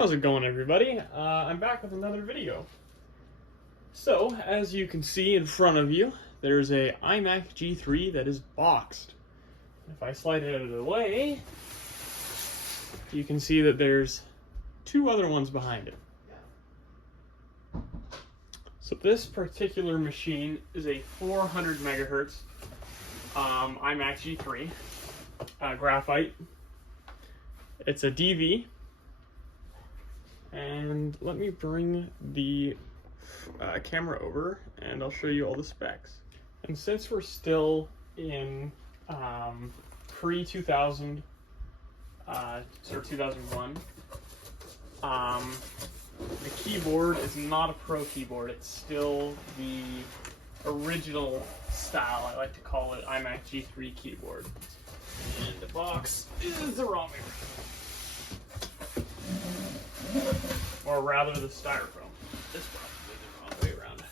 How's it going, everybody? I'm back with another video. So, as you can see in front of you, there's a iMac G3 that is boxed. If I slide it out of the way, you can see that there's two other ones behind it. So this particular machine is a 400 megahertz iMac G3 Graphite. It's a DV. And let me bring the camera over and I'll show you all the specs. And since we're still in pre-2000 or 2001, the keyboard is not a pro keyboard. It's still the original style, I like to call it, iMac G3 keyboard. And the box is the wrong way. Or rather, the styrofoam. This probably the wrong way around.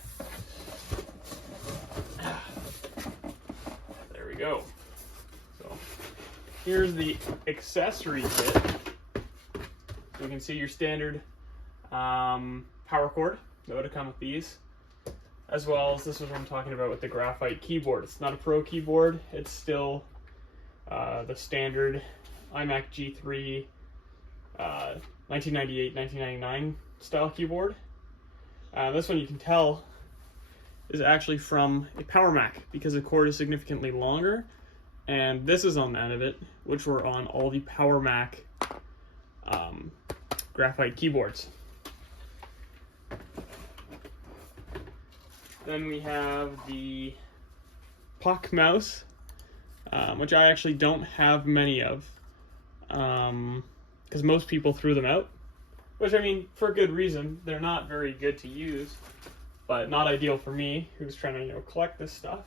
There we go. So here's the accessory kit. You can see your standard power cord that would have come with these, as well as this is what I'm talking about with the graphite keyboard. It's not a pro keyboard. It's still the standard iMac G3 1998-1999 style keyboard. This one, you can tell, is actually from a Power Mac because the cord is significantly longer, and this is on the end of it, which were on all the Power Mac graphite keyboards. Then we have the puck mouse, which I actually don't have many of, because most people threw them out, which, I mean, for good reason. They're not very good to use, but not ideal for me, who's trying to, collect this stuff.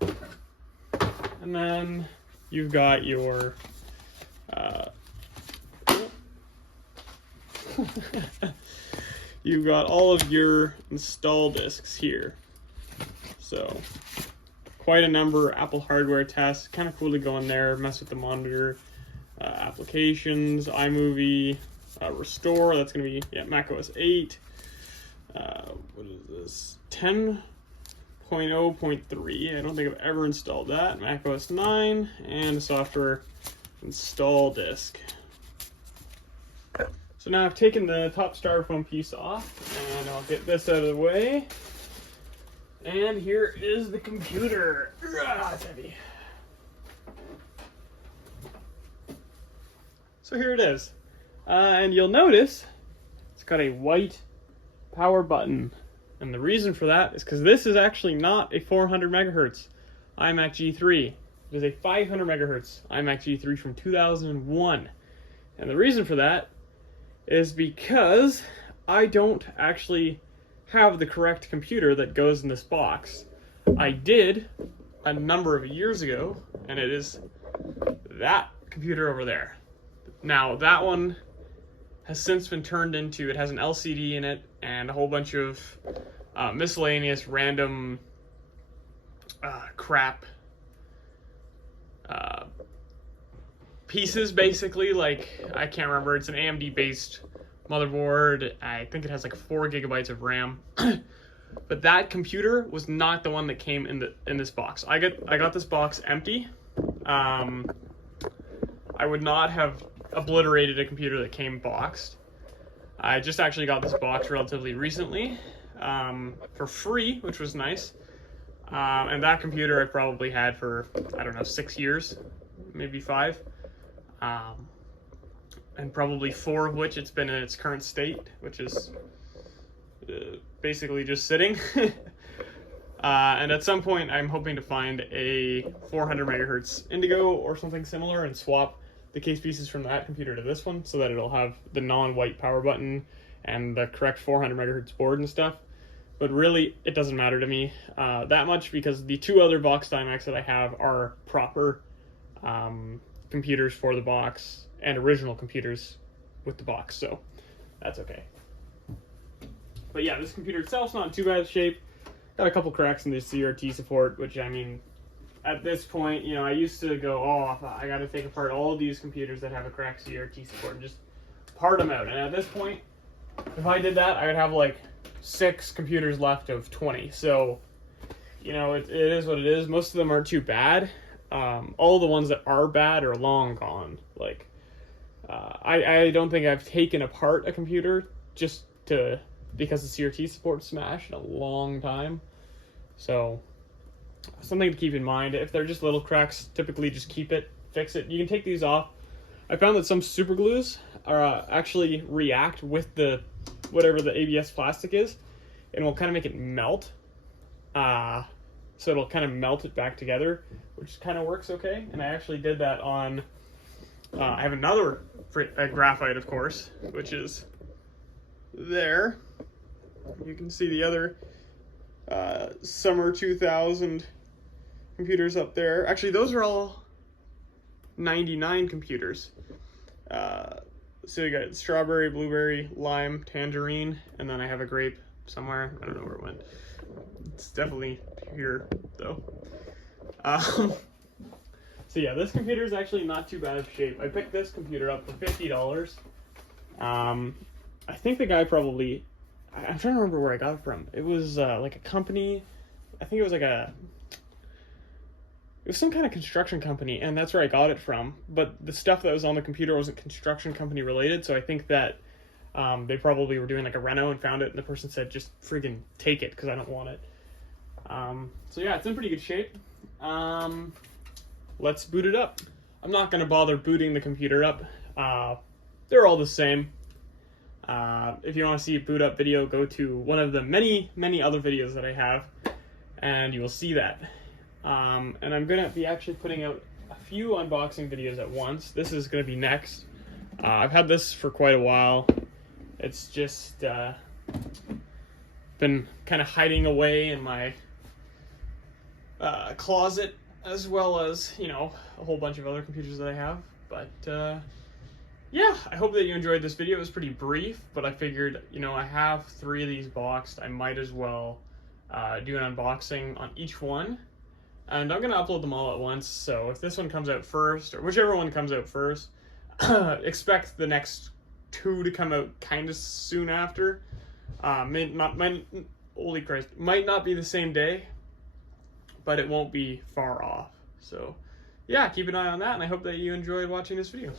And then you've got your you've got all of your install discs here. So quite a number. Apple hardware tests, kind of cool to go in there, mess with the monitor. Applications, iMovie, Restore, that's going to be Mac OS 8. What is this? 10.0.3. I don't think I've ever installed that. Mac OS 9, and a software install disk. So now I've taken the top styrofoam piece off, and I'll get this out of the way. And here is the computer. It's heavy. So here it is, and you'll notice it's got a white power button, and the reason for that is because this is actually not a 400 megahertz iMac G3. It is a 500 megahertz iMac G3 from 2001, and the reason for that is because I don't actually have the correct computer that goes in this box. I did a number of years ago, and it is that computer over there. Now, that one has since been turned into, it has an LCD in it and a whole bunch of miscellaneous random crap pieces, basically. Like, I can't remember, it's an AMD based motherboard. I think it has like 4 gigabytes of RAM. But that computer was not the one that came in this box. I got this box empty. I would not have obliterated a computer that came boxed. I just actually got this box relatively recently for free, which was nice. And that computer I probably had for, I don't know, 6 years, maybe 5. And probably 4 of which it's been in its current state, which is basically just sitting. And at some point I'm hoping to find a 400 megahertz Indigo or something similar and swap the case pieces from that computer to this one so that it'll have the non-white power button and the correct 400 megahertz board and stuff. But really, it doesn't matter to me that much, because the 2 other boxed iMacs that I have are proper computers for the box and original computers with the box, so that's okay. But yeah, this computer itself's not in too bad shape. Got a couple cracks in the CRT support, which, I mean, at this point, I used to go, oh, I got to take apart all of these computers that have a cracked CRT support and just part them out. And at this point, if I did that, I would have like 6 computers left of 20. So, you know, it is what it is. Most of them aren't too bad. All the ones that are bad are long gone. Like, I don't think I've taken apart a computer just because the CRT supports Smash in a long time. So, something to keep in mind. If they're just little cracks, typically just keep it, fix it. You can take these off. I found that some super glues are actually react with the whatever the ABS plastic is, and will kind of make it melt. So it'll kind of melt it back together, which kind of works okay. And I actually did that on. I have another graphite, of course, which is there. You can see the other summer 2000 computers up there. Actually, those are all 99 computers. So you got strawberry, blueberry, lime, tangerine, and then I have a grape somewhere. I don't know where it went. It's definitely here, though. So yeah, this computer is actually not too bad of shape. I picked this computer up for $50. I think the guy probably... I'm trying to remember where I got it from. It was like a company... I think it was like a... It was some kind of construction company, and that's where I got it from. But the stuff that was on the computer wasn't construction company related, so I think that they probably were doing like a reno and found it, and the person said, just friggin' take it, because I don't want it. So yeah, it's in pretty good shape. Let's boot it up. I'm not going to bother booting the computer up. They're all the same. If you want to see a boot up video, go to one of the many, many other videos that I have, and you will see that. And I'm going to be actually putting out a few unboxing videos at once. This is going to be next. I've had this for quite a while. It's just been kind of hiding away in my closet, as well as, you know, a whole bunch of other computers that I have. But yeah, I hope that you enjoyed this video. It was pretty brief, but I figured, you know, I have 3 of these boxed. I might as well do an unboxing on each one. And I'm going to upload them all at once, so if this one comes out first, or whichever one comes out first, expect the next 2 to come out kind of soon after. Holy Christ, might not be the same day, but it won't be far off. So yeah, keep an eye on that, and I hope that you enjoyed watching this video.